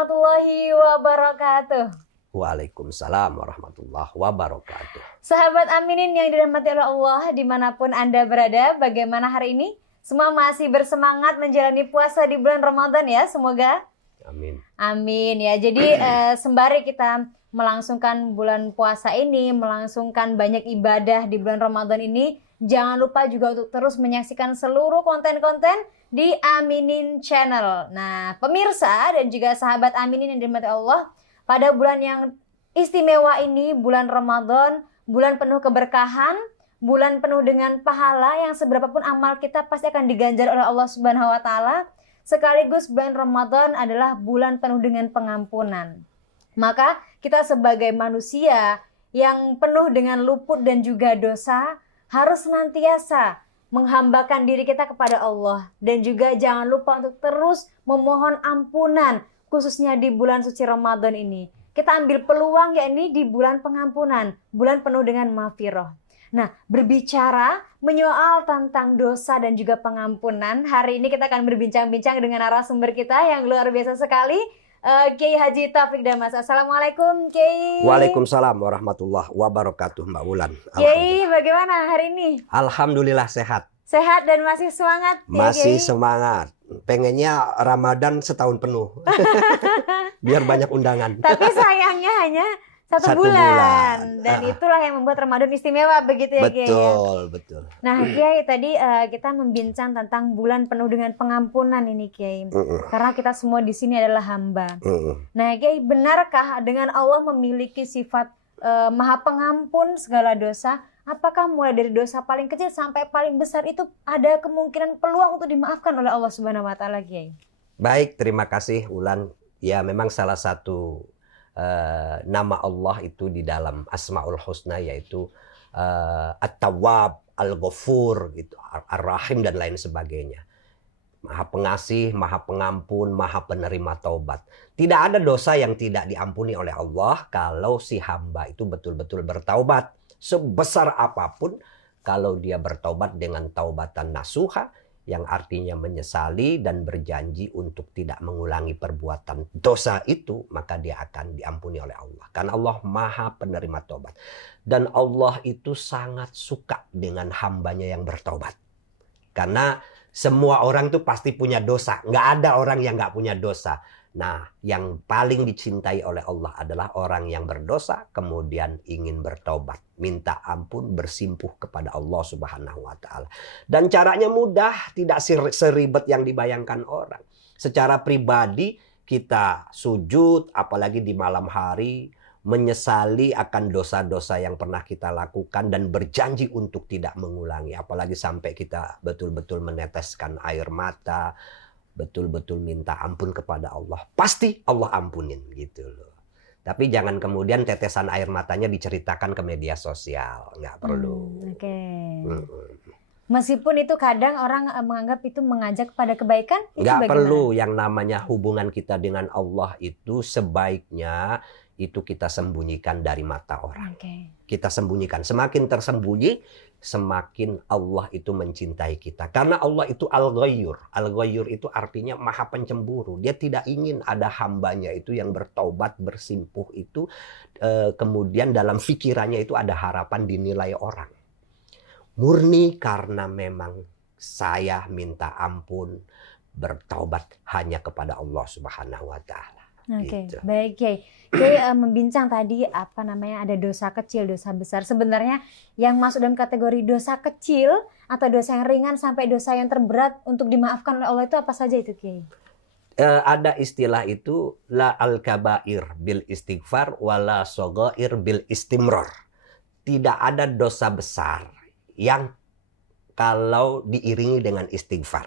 warahmatullahi wabarakatuh. Waalaikumsalam warahmatullahi wabarakatuh. Sahabat Aminin yang dirahmati oleh Allah dimanapun Anda berada, bagaimana hari ini? Semua masih bersemangat menjalani puasa di bulan Ramadan ya, semoga. Amin. Amin ya. Jadi sembari kita melangsungkan bulan puasa ini, melangsungkan banyak ibadah di bulan Ramadan ini, jangan lupa juga untuk terus menyaksikan seluruh konten-konten di Aminin Channel. Nah, pemirsa dan juga sahabat Aminin yang dirahmati Allah, pada bulan yang istimewa ini, bulan Ramadan, bulan penuh keberkahan, bulan penuh dengan pahala yang seberapapun amal kita pasti akan diganjar oleh Allah Subhanahu wa taala. Sekaligus bulan Ramadan adalah bulan penuh dengan pengampunan. Maka kita sebagai manusia yang penuh dengan luput dan juga dosa harus senantiasa menghambakan diri kita kepada Allah. Dan juga jangan lupa untuk terus memohon ampunan, khususnya di bulan suci Ramadan ini. Kita ambil peluang yakni di bulan pengampunan, bulan penuh dengan maghfirah. Nah, berbicara menyoal tentang dosa dan juga pengampunan, hari ini kita akan berbincang-bincang dengan narasumber kita yang luar biasa sekali, Kiai Haji Taufik Damas. Assalamualaikum, Kiai. Waalaikumsalam warahmatullahi wabarakatuh, Mbak Wulan. Kiai, bagaimana hari ini? Alhamdulillah sehat. Sehat dan masih semangat? Masih Kiai? semangat. Pengennya Ramadan setahun penuh. Biar banyak undangan. Tapi sayangnya hanya satu bulan. Dan itulah yang membuat Ramadan istimewa begitu ya, Kiai? Betul. Nah, Kiai, tadi kita membincang tentang bulan penuh dengan pengampunan ini, Kiai. Karena kita semua di sini adalah hamba. Nah, Kiai, benarkah dengan Allah memiliki sifat Maha Pengampun segala dosa? Apakah mulai dari dosa paling kecil sampai paling besar itu ada kemungkinan peluang untuk dimaafkan oleh Allah Subhanahu wa taala, Kiai? Baik, terima kasih Wulan. Ya, memang salah satu nama Allah itu di dalam Asmaul Husna yaitu At-Tawwab, Al-Ghafur, gitu, Ar-Rahim dan lain sebagainya. Maha pengasih, maha pengampun, maha penerima taubat. Tidak ada dosa yang tidak diampuni oleh Allah kalau si hamba itu betul-betul bertaubat. Sebesar apapun, kalau dia bertaubat dengan taubatan nasuha, yang artinya menyesali dan berjanji untuk tidak mengulangi perbuatan dosa itu, maka dia akan diampuni oleh Allah. Karena Allah maha penerima taubat. Dan Allah itu sangat suka dengan hambanya yang bertaubat. Karena semua orang itu pasti punya dosa. Nggak ada orang yang nggak punya dosa. Nah, yang paling dicintai oleh Allah adalah orang yang berdosa, kemudian ingin bertobat, minta ampun, bersimpuh kepada Allah Subhanahu wa taala. Dan caranya mudah, tidak seribet yang dibayangkan orang. Secara pribadi kita sujud, apalagi di malam hari, menyesali akan dosa-dosa yang pernah kita lakukan dan berjanji untuk tidak mengulangi. Apalagi sampai kita betul-betul meneteskan air mata, betul-betul minta ampun kepada Allah. Pasti Allah ampunin gitu loh. Tapi jangan kemudian tetesan air matanya diceritakan ke media sosial. Nggak perlu. Meskipun itu kadang orang menganggap itu mengajak pada kebaikan. Nggak perlu. Yang namanya hubungan kita dengan Allah itu sebaiknya itu kita sembunyikan dari mata orang. Kita sembunyikan. Semakin tersembunyi, semakin Allah itu mencintai kita. Karena Allah itu Al-Ghayyur. Al-Ghayyur itu artinya maha pencemburu. Dia tidak ingin ada hambanya itu yang bertaubat, bersimpuh itu. Kemudian dalam pikirannya itu ada harapan dinilai orang. Murni karena memang saya minta ampun, bertaubat hanya kepada Allah Subhanahu wa taala. Gitu. Baik, Kiai. Kiai membincang tadi ada dosa kecil, dosa besar. Sebenarnya yang masuk dalam kategori dosa kecil atau dosa yang ringan sampai dosa yang terberat untuk dimaafkan oleh Allah itu apa saja itu, Kiai? Ada istilah itu la al-kabair bil istighfar wala sogair bil istimror. Tidak ada dosa besar yang kalau diiringi dengan istighfar.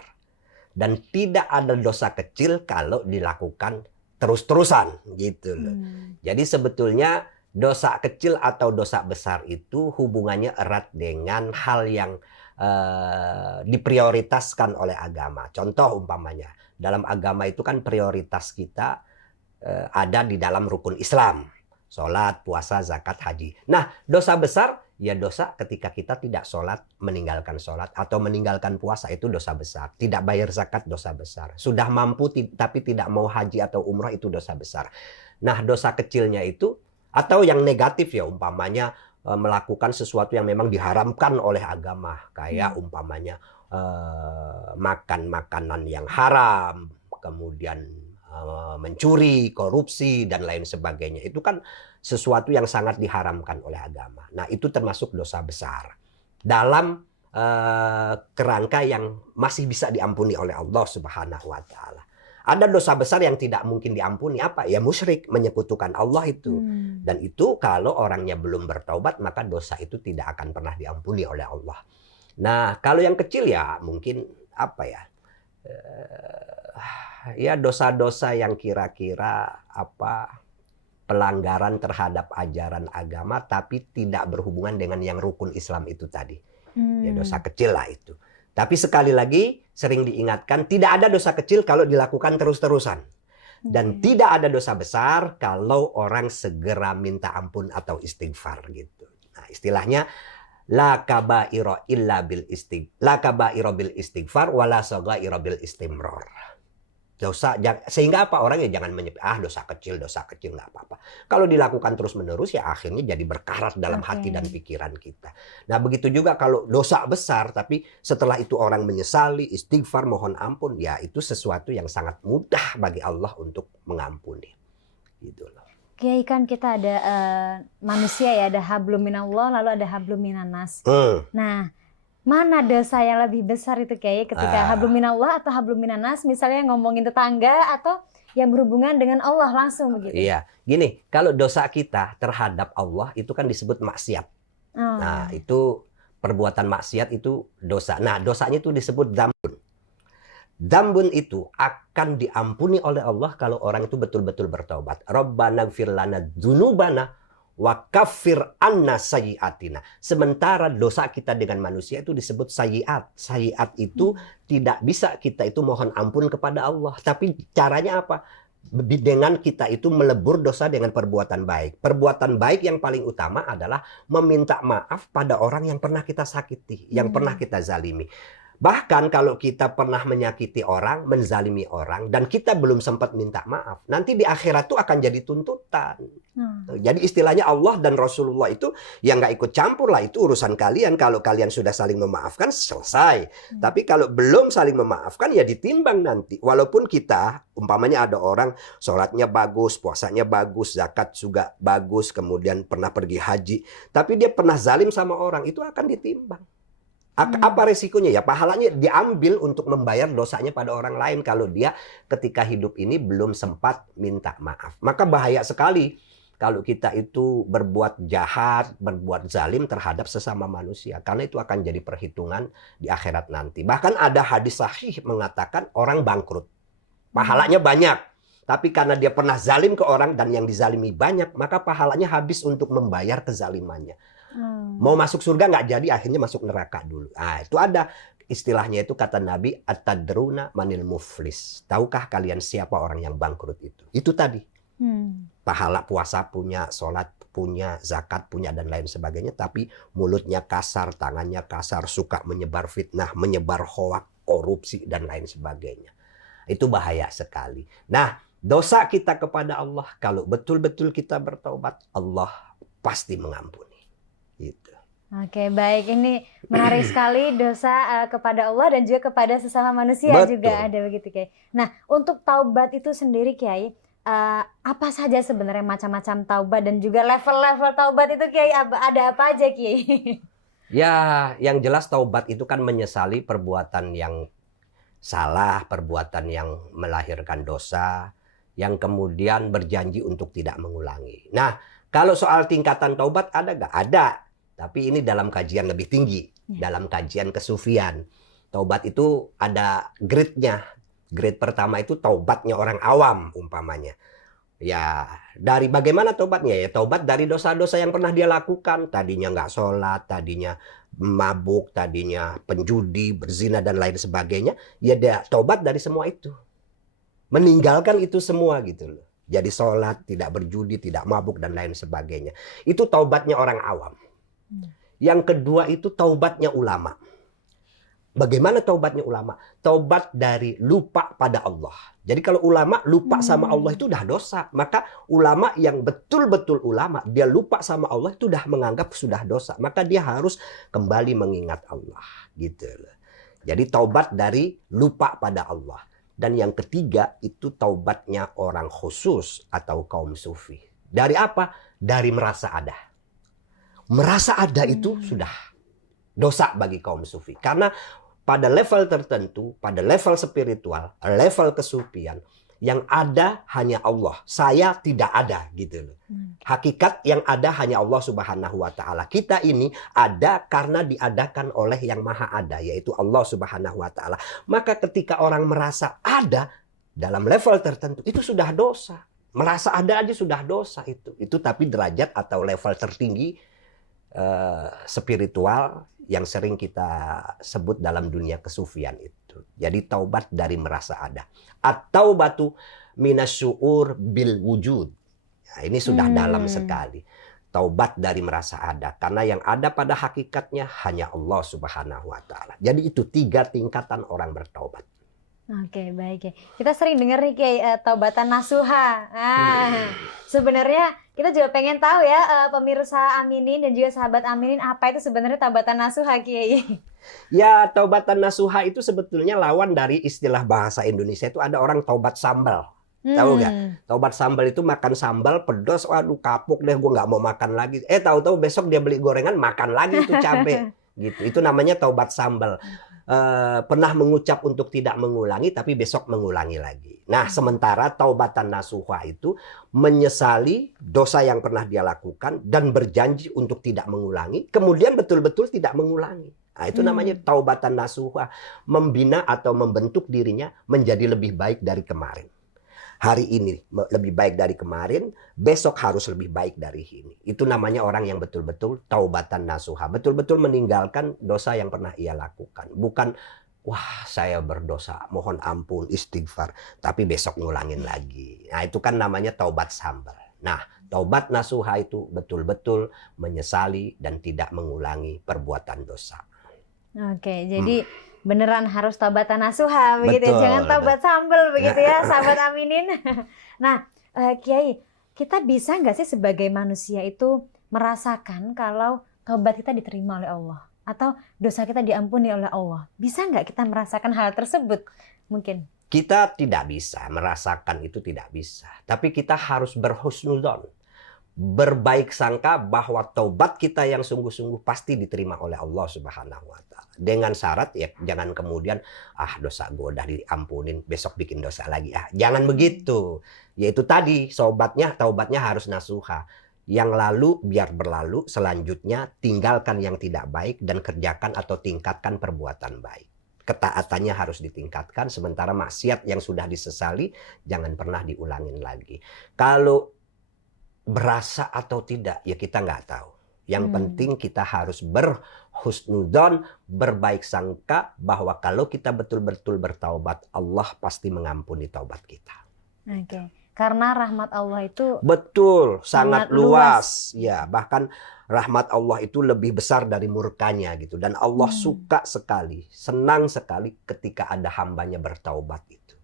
Dan tidak ada dosa kecil kalau dilakukan terus-terusan gitu loh. Jadi sebetulnya dosa kecil atau dosa besar itu hubungannya erat dengan hal yang diprioritaskan oleh agama. Contoh umpamanya, dalam agama itu kan prioritas kita ada di dalam rukun Islam. Sholat, puasa, zakat, haji. Nah, dosa besar Ya dosa ketika kita tidak sholat, meninggalkan sholat, atau meninggalkan puasa itu dosa besar. Tidak bayar zakat dosa besar. Sudah mampu tapi tidak mau haji atau umrah itu dosa besar. Nah dosa kecilnya itu, atau yang negatif ya umpamanya melakukan sesuatu yang memang diharamkan oleh agama. Kayak umpamanya makan makanan yang haram, kemudian mencuri, korupsi, dan lain sebagainya. Itu kan sesuatu yang sangat diharamkan oleh agama. Nah, itu termasuk dosa besar. Dalam kerangka yang masih bisa diampuni oleh Allah Subhanahu wa Ta'ala. Ada dosa besar yang tidak mungkin diampuni. Apa? Ya musyrik, menyekutukan Allah itu. Dan itu kalau orangnya belum bertaubat, maka dosa itu tidak akan pernah diampuni oleh Allah. Nah, kalau yang kecil ya mungkin apa ya? Ya dosa-dosa yang kira-kira pelanggaran terhadap ajaran agama tapi tidak berhubungan dengan yang rukun Islam itu tadi. Ya dosa kecil lah itu. Tapi sekali lagi sering diingatkan tidak ada dosa kecil kalau dilakukan terus-terusan. Dan tidak ada dosa besar kalau orang segera minta ampun atau istighfar gitu. Nah, istilahnya la kabaira illa bil istighfar wala saghaira bil istimrar. Dosa, sehingga apa, orangnya jangan dosa kecil nggak apa-apa. Kalau dilakukan terus-menerus ya akhirnya jadi berkarat dalam hati dan pikiran kita. Nah begitu juga kalau dosa besar tapi setelah itu orang menyesali, istighfar, mohon ampun, ya itu sesuatu yang sangat mudah bagi Allah untuk mengampuni. Gitu loh. Kiai, kan kita ada manusia ya, ada hablum minallah lalu ada hablum minanas. Nah, mana dosa yang lebih besar itu Kiai ketika hablum minallah atau hablum minanas, misalnya ngomongin tetangga atau yang berhubungan dengan Allah langsung begitu? Iya, gini, kalau dosa kita terhadap Allah itu kan disebut maksiat. Nah, itu perbuatan maksiat itu dosa. Nah, dosanya itu disebut dzambun. Dzambun itu akan diampuni oleh Allah kalau orang itu betul-betul bertaubat. Rabbana gfir lana dzunubana wa kaffir anna sayyiatina. Sementara dosa kita dengan manusia itu disebut sayyiat. Sayyiat itu tidak bisa kita itu mohon ampun kepada Allah. Tapi caranya apa? Dengan kita itu melebur dosa dengan perbuatan baik. Perbuatan baik yang paling utama adalah meminta maaf pada orang yang pernah kita sakiti, yang pernah kita zalimi. Bahkan kalau kita pernah menyakiti orang, menzalimi orang, dan kita belum sempat minta maaf, nanti di akhirat itu akan jadi tuntutan. Jadi istilahnya Allah dan Rasulullah itu yang nggak ikut campur lah, itu urusan kalian. Kalau kalian sudah saling memaafkan, selesai. Tapi kalau belum saling memaafkan, ya ditimbang nanti. Walaupun kita, umpamanya ada orang sholatnya bagus, puasanya bagus, zakat juga bagus, kemudian pernah pergi haji, tapi dia pernah zalim sama orang, itu akan ditimbang. Apa resikonya? Ya pahalanya diambil untuk membayar dosanya pada orang lain kalau dia ketika hidup ini belum sempat minta maaf. Maka bahaya sekali kalau kita itu berbuat jahat, berbuat zalim terhadap sesama manusia. Karena itu akan jadi perhitungan di akhirat nanti. Bahkan ada hadis sahih mengatakan orang bangkrut. Pahalanya banyak. Tapi karena dia pernah zalim ke orang dan yang dizalimi banyak, maka pahalanya habis untuk membayar kezalimannya. Mau masuk surga nggak jadi, akhirnya masuk neraka dulu. Nah, itu ada istilahnya, itu kata Nabi, atadruna manil muflis. Tahukah kalian siapa orang yang bangkrut itu? Itu tadi. Pahala puasa punya, sholat punya, zakat punya, dan lain sebagainya. Tapi mulutnya kasar, tangannya kasar, suka menyebar fitnah, menyebar hoak, korupsi, dan lain sebagainya. Itu bahaya sekali. Nah, dosa kita kepada Allah, kalau betul-betul kita bertaubat, Allah pasti mengampuni. Gitu. Oke, baik. Ini menarik sekali, dosa kepada Allah dan juga kepada sesama manusia. Betul. Juga ada begitu, Kiai. Nah, untuk taubat itu sendiri, Kiai, apa saja sebenarnya macam-macam taubat dan juga level-level taubat itu, Kiai? Ada apa aja, Kiai? Ya, yang jelas taubat itu kan menyesali perbuatan yang salah, perbuatan yang melahirkan dosa, yang kemudian berjanji untuk tidak mengulangi. Nah, kalau soal tingkatan taubat ada nggak? Ada. Tapi ini dalam kajian lebih tinggi, dalam kajian kesufian. Taubat itu ada grade-nya. Grade pertama itu taubatnya orang awam umpamanya. Ya, dari bagaimana taubatnya? Ya, taubat dari dosa-dosa yang pernah dia lakukan. Tadinya nggak sholat, tadinya mabuk, tadinya penjudi, berzina, dan lain sebagainya. Ya, dia taubat dari semua itu. Meninggalkan itu semua gitu loh. Jadi sholat, tidak berjudi, tidak mabuk, dan lain sebagainya. Itu taubatnya orang awam. Yang kedua itu taubatnya ulama. Bagaimana taubatnya ulama? Taubat dari lupa pada Allah. Jadi kalau ulama lupa sama Allah itu udah dosa. Maka ulama yang betul-betul ulama, dia lupa sama Allah itu udah menganggap sudah dosa. Maka dia harus kembali mengingat Allah. Gitu loh. Jadi taubat dari lupa pada Allah. Dan yang ketiga itu taubatnya orang khusus atau kaum sufi. Dari apa? Dari merasa ada. Merasa ada itu sudah dosa bagi kaum sufi. Karena pada level tertentu, pada level spiritual, level kesufian, yang ada hanya Allah. Saya tidak ada gitu loh. Hakikat yang ada hanya Allah Subhanahu wa taala. Kita ini ada karena diadakan oleh yang Maha Ada, yaitu Allah Subhanahu wa taala. Maka ketika orang merasa ada dalam level tertentu, itu sudah dosa. Merasa ada aja sudah dosa itu. Itu tapi derajat atau level tertinggi spiritual yang sering kita sebut dalam dunia kesufian itu. Jadi taubat dari merasa ada. At-taubatu minasyu'ur bil wujud. Nah, ini sudah dalam sekali. Taubat dari merasa ada. Karena yang ada pada hakikatnya hanya Allah Subhanahu wa taala. Jadi itu 3 tingkatan orang bertaubat. Oke, baik ya. Kita sering dengar nih kayak taubatan nasuha. Sebenarnya kita juga pengen tahu ya pemirsa Aminin dan juga sahabat Aminin apa itu sebenarnya taubatan nasuha, Kiai. Ya, taubatan nasuha itu sebetulnya lawan dari istilah bahasa Indonesia itu ada orang taubat sambal. Tahu nggak? Taubat sambal itu makan sambal pedas, waduh kapuk deh, gue nggak mau makan lagi. Tahu-tahu besok dia beli gorengan makan lagi itu cabe. Gitu. Itu namanya taubat sambal. Pernah mengucap untuk tidak mengulangi tapi besok mengulangi lagi. Nah, sementara taubatan nasuha itu menyesali dosa yang pernah dia lakukan dan berjanji untuk tidak mengulangi, kemudian betul-betul tidak mengulangi. Nah, itu namanya taubatan nasuha, membina atau membentuk dirinya menjadi lebih baik dari kemarin. Hari ini lebih baik dari kemarin, besok harus lebih baik dari ini. Itu namanya orang yang betul-betul taubatan nasuha. Betul-betul meninggalkan dosa yang pernah ia lakukan. Bukan, wah saya berdosa, mohon ampun, istighfar. Tapi besok ngulangin lagi. Nah itu kan namanya taubat sambal. Nah taubat nasuha itu betul-betul menyesali dan tidak mengulangi perbuatan dosa. Oke, jadi beneran harus taubatan nasuha begitu ya, jangan taubat betul. sambel begitu ya, sahabat Aminin. Nah, Kiai, kita bisa nggak sih sebagai manusia itu merasakan kalau taubat kita diterima oleh Allah atau dosa kita diampuni oleh Allah? Bisa nggak kita merasakan hal tersebut? Mungkin kita tidak bisa merasakan itu, tidak bisa. Tapi kita harus berhusnudzon, berbaik sangka bahwa taubat kita yang sungguh-sungguh pasti diterima oleh Allah Subhanahu wa taala. Dengan syarat ya jangan kemudian dosa gue udah diampunin besok bikin dosa lagi. Jangan begitu. Yaitu tadi taubatnya harus nasuha. Yang lalu biar berlalu, selanjutnya tinggalkan yang tidak baik dan kerjakan atau tingkatkan perbuatan baik. Ketaatannya harus ditingkatkan, sementara maksiat yang sudah disesali jangan pernah diulangin lagi. Kalau berasa atau tidak ya kita nggak tahu. Yang penting kita harus berhusnudzon, berbaik sangka bahwa kalau kita betul-betul bertaubat, Allah pasti mengampuni taubat kita. Oke. Karena rahmat Allah itu betul sangat luas. Ya, bahkan rahmat Allah itu lebih besar dari murkanya gitu. Dan Allah suka sekali, senang sekali ketika ada hambanya bertaubat itu.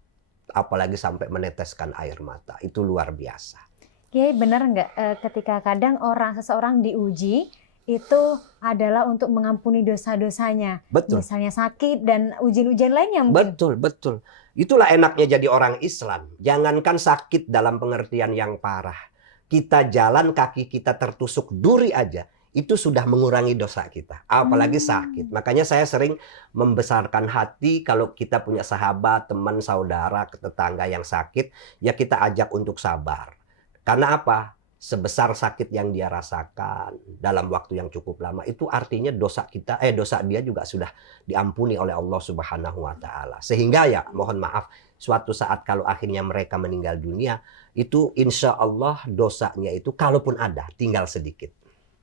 Apalagi sampai meneteskan air mata. Itu luar biasa. Kiai, benar nggak ketika kadang seseorang diuji itu adalah untuk mengampuni dosa-dosanya, misalnya sakit dan ujian-ujian lainnya mungkin. Betul. Itulah enaknya jadi orang Islam. Jangankan sakit dalam pengertian yang parah, kita jalan kaki kita tertusuk duri aja itu sudah mengurangi dosa kita, apalagi sakit. Makanya saya sering membesarkan hati kalau kita punya sahabat, teman, saudara, tetangga yang sakit, ya kita ajak untuk sabar. Karena apa? Sebesar sakit yang dia rasakan dalam waktu yang cukup lama itu artinya dosa dia juga sudah diampuni oleh Allah Subhanahu wa taala. Sehingga ya mohon maaf, suatu saat kalau akhirnya mereka meninggal dunia, itu insya Allah dosanya itu kalaupun ada tinggal sedikit.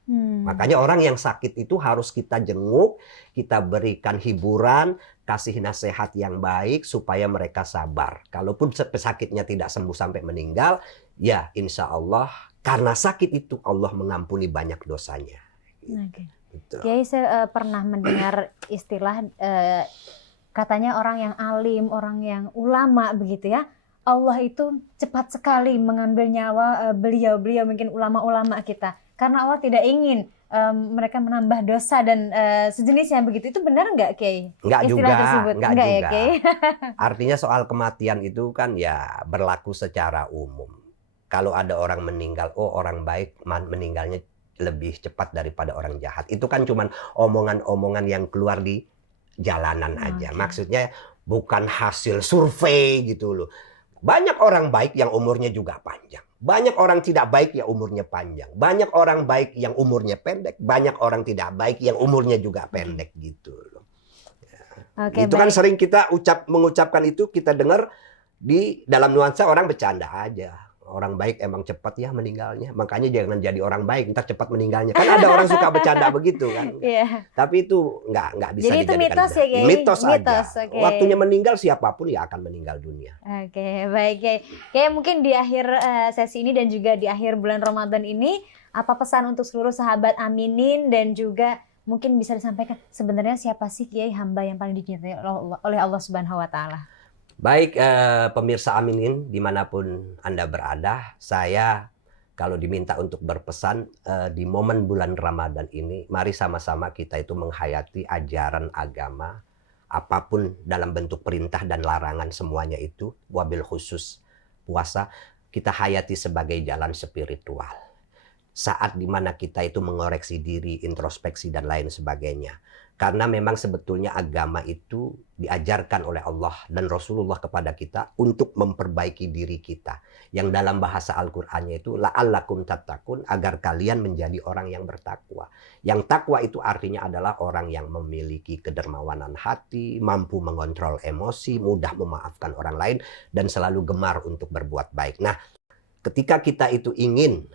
Makanya orang yang sakit itu harus kita jenguk, kita berikan hiburan, kasih nasihat yang baik supaya mereka sabar. Kalaupun sakitnya tidak sembuh sampai meninggal, ya insya Allah karena sakit itu Allah mengampuni banyak dosanya. Oke. Gitu. Kiai, saya pernah mendengar istilah katanya orang yang alim, orang yang ulama begitu ya, Allah itu cepat sekali mengambil nyawa beliau-beliau, mungkin ulama-ulama kita, karena Allah tidak ingin mereka menambah dosa dan sejenisnya begitu. Itu benar nggak, Kiai? Enggak Istilah juga, tersebut enggak ya, juga. Kiai? Artinya soal kematian itu kan ya berlaku secara umum. Kalau ada orang meninggal, oh orang baik meninggalnya lebih cepat daripada orang jahat. Itu kan cuman omongan-omongan yang keluar di jalanan aja. Maksudnya bukan hasil survei gitu loh. Banyak orang baik yang umurnya juga panjang. Banyak orang tidak baik yang umurnya panjang. Banyak orang baik yang umurnya pendek. Banyak orang tidak baik yang umurnya juga pendek gitu loh. Itu kan sering kita mengucapkan itu, kita dengar di dalam nuansa orang bercanda aja. Orang baik emang cepat ya meninggalnya. Makanya jangan jadi orang baik, ntar cepat meninggalnya. Kan ada orang suka bercanda begitu kan. Tapi itu nggak bisa jadi dijadikan. Itu mitos ya, Kiai? Mitos aja. Okay. Waktunya meninggal siapapun ya akan meninggal dunia. Oke, baik, Kiai. Kiai, mungkin di akhir sesi ini dan juga di akhir bulan Ramadan ini, apa pesan untuk seluruh sahabat Aminin dan juga mungkin bisa disampaikan sebenarnya siapa sih, Kiai, hamba yang paling dicintai oleh Allah Subhanahu wa Ta'ala? Baik, pemirsa Aminin dimanapun Anda berada, saya kalau diminta untuk berpesan di momen bulan Ramadan ini, mari sama-sama kita itu menghayati ajaran agama, apapun dalam bentuk perintah dan larangan semuanya itu, wabil khusus puasa, kita hayati sebagai jalan spiritual. Saat dimana kita itu mengoreksi diri, introspeksi dan lain sebagainya. Karena memang sebetulnya agama itu diajarkan oleh Allah dan Rasulullah kepada kita untuk memperbaiki diri kita. Yang dalam bahasa Al-Qur'annya itu la'allakum tattaqun, agar kalian menjadi orang yang bertakwa. Yang takwa itu artinya adalah orang yang memiliki kedermawanan hati, mampu mengontrol emosi, mudah memaafkan orang lain dan selalu gemar untuk berbuat baik. Nah, ketika kita itu ingin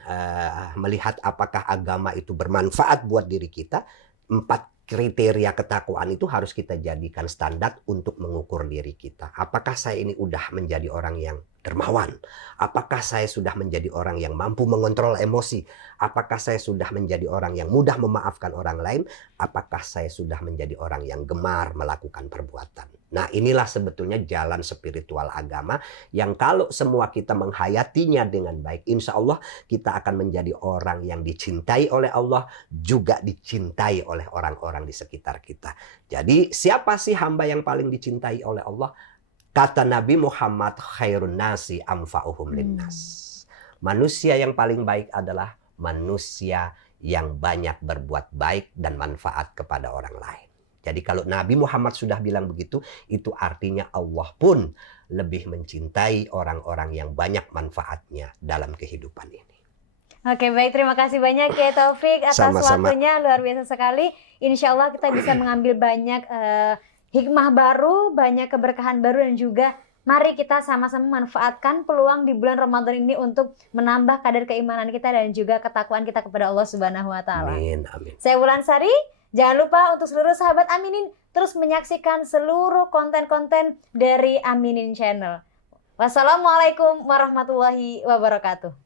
melihat apakah agama itu bermanfaat buat diri kita, 4 kriteria ketakwaan itu harus kita jadikan standar untuk mengukur diri kita. Apakah saya ini udah menjadi orang yang dermawan? Apakah saya sudah menjadi orang yang mampu mengontrol emosi? Apakah saya sudah menjadi orang yang mudah memaafkan orang lain? Apakah saya sudah menjadi orang yang gemar melakukan perbuatan? Nah, inilah sebetulnya jalan spiritual agama yang kalau semua kita menghayatinya dengan baik, insya Allah kita akan menjadi orang yang dicintai oleh Allah, juga dicintai oleh orang-orang di sekitar kita. Jadi siapa sih hamba yang paling dicintai oleh Allah? Kata Nabi Muhammad, khairun nasi amfa'uhum linnas. Manusia yang paling baik adalah manusia yang banyak berbuat baik dan manfaat kepada orang lain. Jadi kalau Nabi Muhammad sudah bilang begitu, itu artinya Allah pun lebih mencintai orang-orang yang banyak manfaatnya dalam kehidupan ini. Oke, baik, terima kasih banyak Kiai Taufik atas waktunya, luar biasa sekali. Insya Allah kita bisa mengambil banyak hikmah baru, banyak keberkahan baru, dan juga mari kita sama-sama manfaatkan peluang di bulan Ramadan ini untuk menambah kadar keimanan kita dan juga ketakwaan kita kepada Allah Subhanahu wa Ta'ala. Amin, amin. Saya Wulansari, jangan lupa untuk seluruh sahabat Aminin terus menyaksikan seluruh konten-konten dari Aminin Channel. Wassalamualaikum warahmatullahi wabarakatuh.